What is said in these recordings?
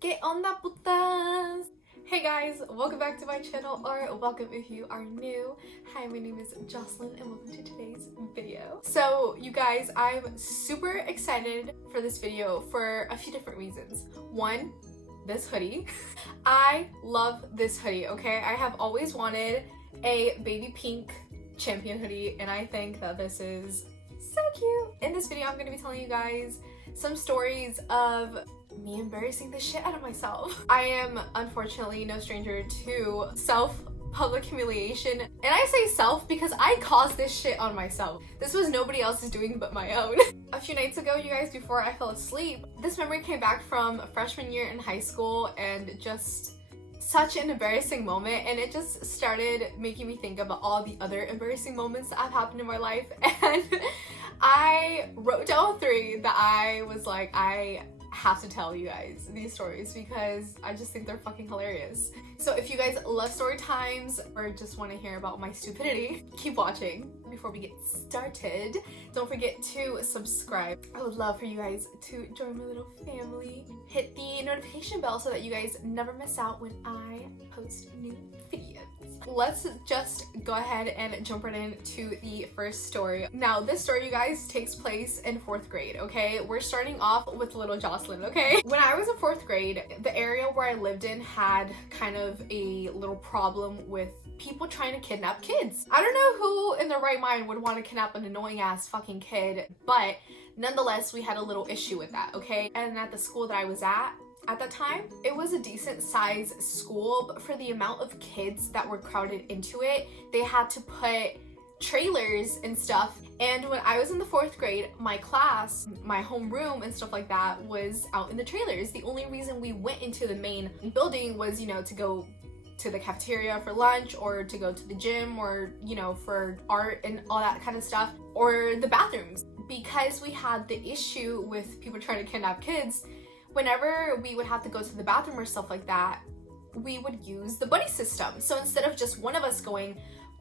¿Qué onda, putas? Hey guys, welcome back to my channel, or welcome if you are new. Hi, my name is Jocelyn and welcome to today's video. So you guys, I'm super excited for this video for a few different reasons. One, this hoodie. I love this hoodie, okay? I have always wanted a baby pink champion hoodie and I think that this is so cute. In this video, I'm going to be telling you guys some stories of me embarrassing the shit out of myself. I am unfortunately no stranger to public humiliation, and I say self because I caused this shit on myself. This was nobody else's doing but my own. A few nights ago, you guys, before I fell asleep, this memory came back from freshman year in high school and just such an embarrassing moment, and it just started making me think about all the other embarrassing moments that have happened in my life, and I wrote down 3 that I was like, I have to tell you guys these stories because I just think they're fucking hilarious. So if you guys love story times or just want to hear about my stupidity, keep watching. Before we get started, don't forget to subscribe. I would love for you guys to join my little family. Hit the notification bell so that you guys never miss out when I post new videos. Let's just go ahead and jump right into the first story. Now, this story, you guys, takes place in 4th grade, okay? We're starting off with little Jocelyn, okay? When I was in 4th grade, the area where I lived in had kind of a little problem with people trying to kidnap kids. I don't know who in their right mind would want to kidnap an annoying ass fucking kid, but nonetheless, we had a little issue with that, okay? And at the school that I was at that time, it was a decent size school, but for the amount of kids that were crowded into it, they had to put trailers and stuff. And when I was in the 4th grade, my class, my homeroom and stuff like that was out in the trailers. The only reason we went into the main building was, you know, to go to the cafeteria for lunch or to go to the gym or, you know, for art and all that kind of stuff, or the bathrooms. Because we had the issue with people trying to kidnap kids, whenever we would have to go to the bathroom or stuff like that, we would use the buddy system. So instead of just one of us going,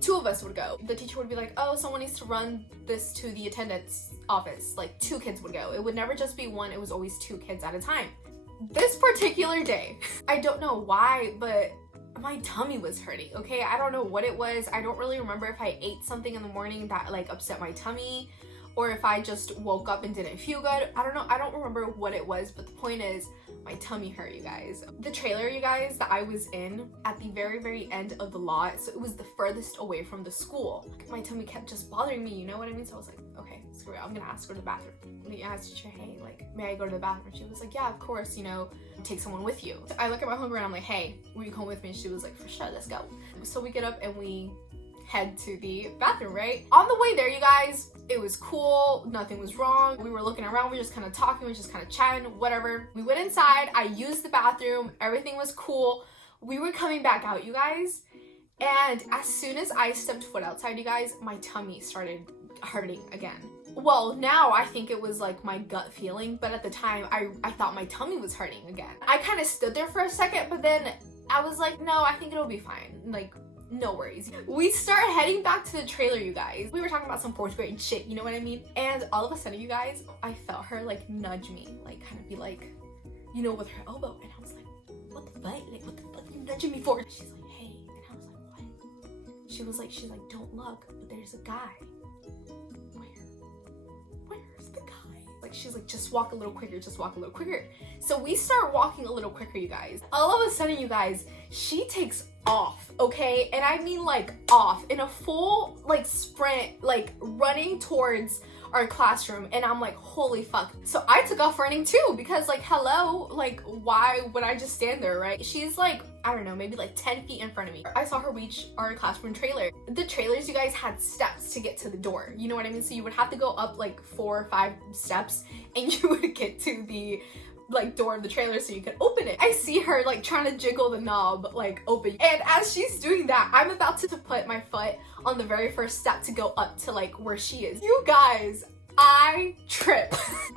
2 of us would go. The teacher would be like, oh, someone needs to run this to the attendance office. Like 2 kids would go. It would never just be 1, it was always 2 kids at a time. This particular day, I don't know why, but my tummy was hurting, okay? I don't know what it was. I don't really remember if I ate something in the morning that like upset my tummy, or if I just woke up and didn't feel good. I don't know. I don't remember what it was, but the point is my tummy hurt, you guys. The trailer, you guys, that I was in at the very end of the lot, so it was the furthest away from the school. My tummy kept just bothering me, you know what I mean? So I was like, okay, screw it, I'm gonna ask her to the bathroom. I asked her, hey, like, may I go to the bathroom? She was like, yeah, of course, you know, take someone with you. I look at my homegirl and I'm like, hey, will you come with me? And she was like, for sure, let's go. So we get up and we head to the bathroom, right? On the way there, you guys, it was cool, nothing was wrong. We were looking around, we were just kind of talking, we were just kind of chatting, whatever. We went inside, I used the bathroom, everything was cool. We were coming back out, you guys, and as soon as I stepped foot outside, you guys, my tummy started hurting again. Well, now I think it was like my gut feeling, but at the time, I thought my tummy was hurting again. I kind of stood there for a second, but then I was like, no, I think it'll be fine. Like, no worries. We start heading back to the trailer, you guys. We were talking about some 4th grade shit, you know what I mean? And all of a sudden, you guys, I felt her like nudge me, like kind of be like, you know, with her elbow. And I was like, what the fuck? Like, what the fuck are you nudging me for? And she's like, hey. And I was like, what? She's like, don't look, but there's a guy. Where's the guy? Like, she's like, just walk a little quicker, just walk a little quicker. So we start walking a little quicker, you guys. All of a sudden, you guys, she takes off, okay? And I mean like off in a full like sprint, like running towards our classroom, and I'm like, holy fuck. So I took off running too, because like, hello, like, why would I just stand there, right? She's like, I don't know, maybe like 10 feet in front of me. I saw her reach our classroom trailer. The trailers, you guys, had steps to get to the door, you know what I mean? So you would have to go up like 4 or 5 steps and you would get to the like door of the trailer so you can open it. I see her like trying to jiggle the knob like open, and as she's doing that, I'm about to put my foot on the very first step to go up to like where she is. You guys, I trip.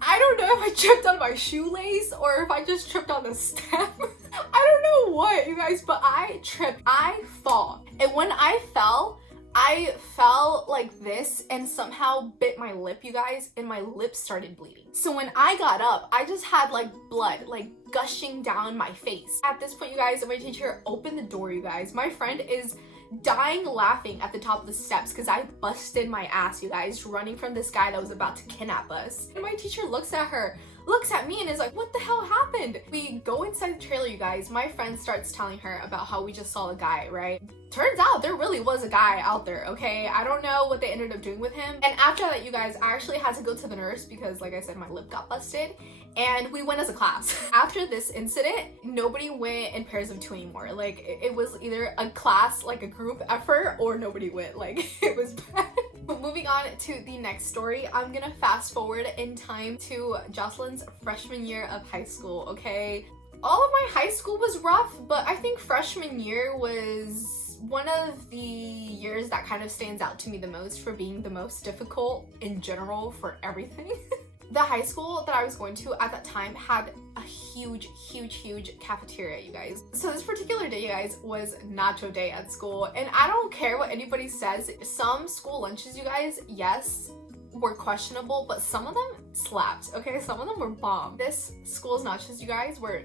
I don't know if I tripped on my shoelace or if I just tripped on the step. I don't know what, you guys, but I tripped. I fall, and when I fell like this and somehow bit my lip, you guys, and my lip started bleeding. So when I got up, I just had like blood like gushing down my face. At this point, you guys, my teacher opened the door, you guys. My friend is dying laughing at the top of the steps because I busted my ass, you guys, running from this guy that was about to kidnap us. And my teacher looks at me and is like, what the hell happened? We go inside the trailer, you guys. My friend starts telling her about how we just saw a guy, right? Turns out there really was a guy out there, okay? I don't know what they ended up doing with him. And after that, you guys, I actually had to go to the nurse because, like I said, my lip got busted. And we went as a class. After this incident, nobody went in pairs of two anymore. Like, it was either a class, like a group effort, or nobody went. Like, it was bad. But moving on to the next story, I'm gonna fast forward in time to Jocelyn's freshman year of high school, okay? All of my high school was rough, but I think freshman year was one of the years that kind of stands out to me the most for being the most difficult in general for everything. The high school that I was going to at that time had a huge cafeteria, you guys. So this particular day, you guys, was nacho day at school. And I don't care what anybody says. Some school lunches, you guys, yes, were questionable, but some of them slapped, okay? Some of them were bomb. This school's nachos, you guys, were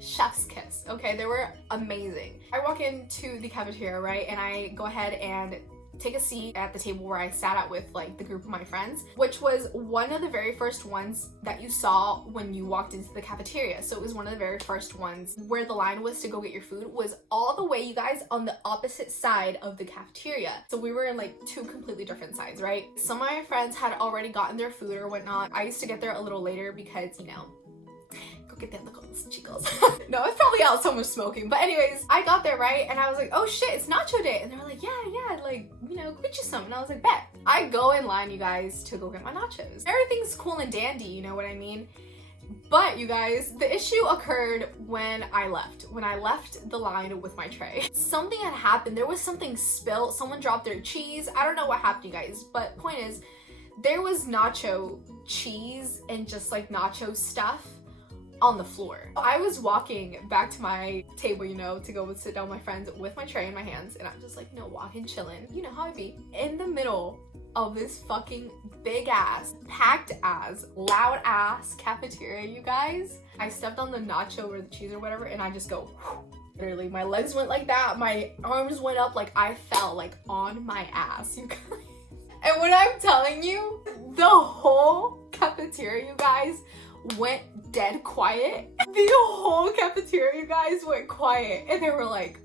chef's kiss, okay? They were amazing. I walk into the cafeteria, right? And I go ahead and take a seat at the table where I sat at with like the group of my friends, which was one of the very first ones that you saw when you walked into the cafeteria. So it was one of the very first ones where the line was to go get your food was all the way, you guys, on the opposite side of the cafeteria. So we were in like two completely different sides, right? Some of my friends had already gotten their food or whatnot. I used to get there a little later because, you know, get them the chicos. No, it's probably out someone smoking. But anyways, I got there, right? And I was like, oh shit, it's nacho day. And they were like, yeah, like, you know, get you some. And I was like, bet. I go in line, you guys, to go get my nachos. Everything's cool and dandy, you know what I mean? But you guys, the issue occurred when I left. When I left the line with my tray. Something had happened. There was something spilled. Someone dropped their cheese. I don't know what happened, you guys. But point is, there was nacho cheese and just like nacho stuff on the floor. I was walking back to my table, you know, to go sit down with my friends with my tray in my hands, and I'm just like, you know, walking, chilling, you know how I be. In the middle of this fucking big ass, packed ass, loud ass cafeteria, you guys, I stepped on the nacho or the cheese or whatever, and I just go, whew. Literally, my legs went like that, my arms went up, like I fell like on my ass, you guys. And when I'm telling you, the whole cafeteria, you guys, went dead quiet. The whole cafeteria, guys, went quiet, and they were like,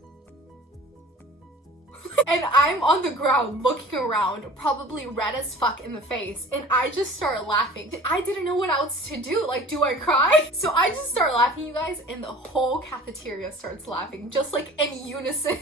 and I'm on the ground looking around, probably red as fuck in the face, and I just start laughing. I didn't know what else to do. Like, do I cry? So I just start laughing, you guys, and the whole cafeteria starts laughing, just like in unison.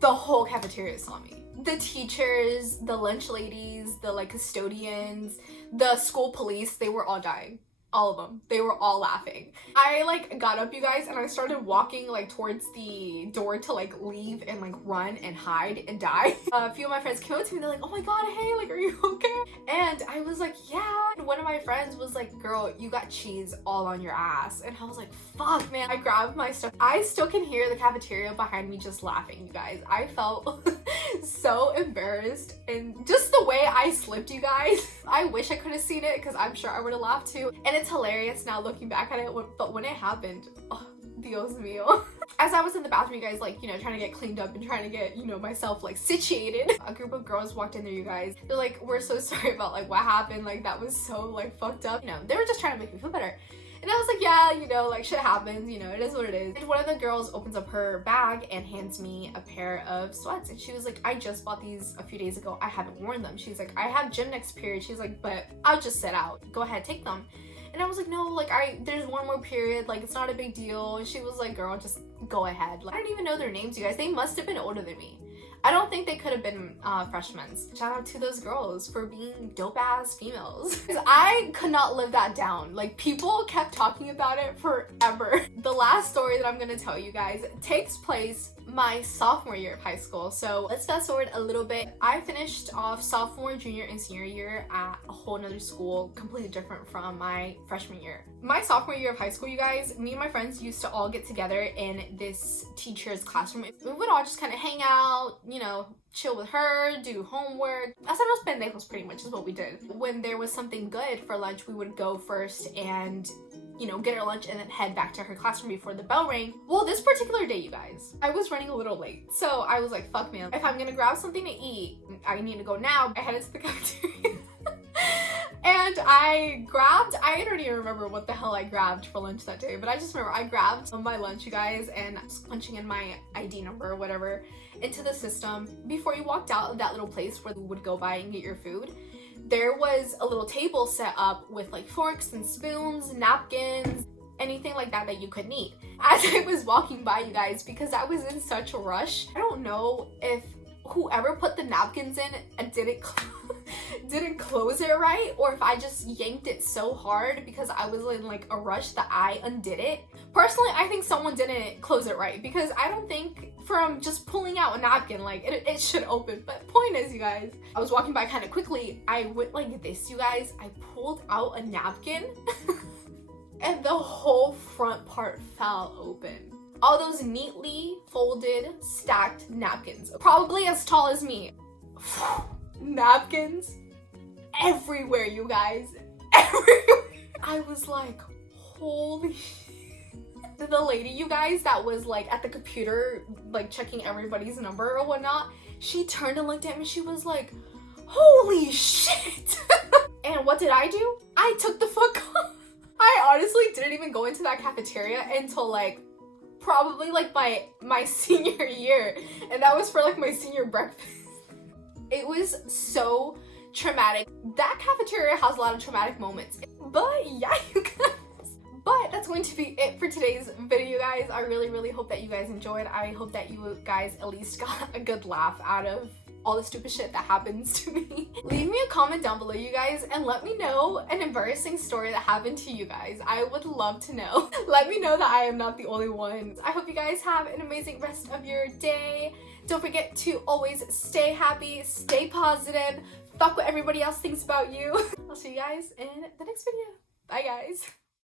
The whole cafeteria saw me. The teachers, the lunch ladies, the like custodians, the school police, they were all dying. All of them. They were all laughing. I like got up, you guys, and I started walking like towards the door to like leave and like run and hide and die. A few of my friends came up to me, they're like, oh my god, hey, like, are you okay? And I was like, yeah. And one of my friends was like, girl, you got cheese all on your ass. And I was like, fuck, man. I grabbed my stuff. I still can hear the cafeteria behind me just laughing, you guys. I felt so embarrassed, and just the way I slipped, you guys. I wish I could have seen it because I'm sure I would have laughed too. And it's hilarious now looking back at it, but when it happened, oh, Dios mío. As I was in the bathroom, you guys, like, you know, trying to get cleaned up and trying to get, you know, myself like situated, a group of girls walked in there, you guys. They're like, we're so sorry about like what happened, like that was so like fucked up, you know. They were just trying to make me feel better. And I was like, yeah, you know, like shit happens, you know, it is what it is. And one of the girls opens up her bag and hands me a pair of sweats. And she was like, I just bought these a few days ago. I haven't worn them. She's like, I have gym next period. She's like, but I'll just sit out. Go ahead, take them. And I was like, no, like there's one more period. Like, it's not a big deal. And she was like, girl, just go ahead. Like, I don't even know their names, you guys. They must have been older than me. I don't think they could have been freshmen. Shout out to those girls for being dope ass females. Because I could not live that down. Like, people kept talking about it forever. The last story that I'm gonna tell you guys takes place my sophomore year of high school. So let's fast forward a little bit. I finished off sophomore, junior, and senior year at a whole nother school, completely different from my freshman year. My sophomore year of high school, you guys, me and my friends used to all get together in this teacher's classroom. We would all just kind of hang out, you know, chill with her, do homework. Hacernos pendejos pretty much is what we did. When there was something good for lunch, we would go first and, you know, get our lunch and then head back to her classroom before the bell rang. Well, this particular day, you guys, I was running a little late. So I was like, fuck man, if I'm gonna grab something to eat, I need to go now. I headed to the cafeteria. And I don't even remember what the hell I grabbed for lunch that day, but I just remember I grabbed my lunch, you guys, and I was punching in my ID number or whatever into the system. Before you walked out of that little place where you would go by and get your food, there was a little table set up with like forks and spoons, napkins, anything like that that you could need. As I was walking by, you guys, because I was in such a rush, I don't know if whoever put the napkins in and didn't close it right, or if I just yanked it so hard because I was in like a rush that I undid it. Personally, I think someone didn't close it right, because I don't think from just pulling out a napkin, like it should open. But point is, you guys, I was walking by kind of quickly. I went like this, you guys. I pulled out a napkin and the whole front part fell open. All those neatly folded, stacked napkins, probably as tall as me. Napkins everywhere, you guys, everywhere. I was like, holy the lady, you guys, that was like at the computer, like checking everybody's number or whatnot, she turned and looked at me. She was like, holy shit. And what did I do? I took the fuck off. I honestly didn't even go into that cafeteria until like probably like my senior year, and that was for like my senior breakfast. It was so traumatic. That cafeteria has a lot of traumatic moments, but yeah, you guys. But that's going to be it for today's video, guys. I really hope that you guys enjoyed. I hope that you guys at least got a good laugh out of all the stupid shit that happens to me. Leave me a comment down below, you guys, and let me know an embarrassing story that happened to you guys. I would love to know. Let me know that I am not the only one. I hope you guys have an amazing rest of your day. Don't forget to always stay happy, stay positive, fuck what everybody else thinks about you. I'll see you guys in the next video. Bye, guys.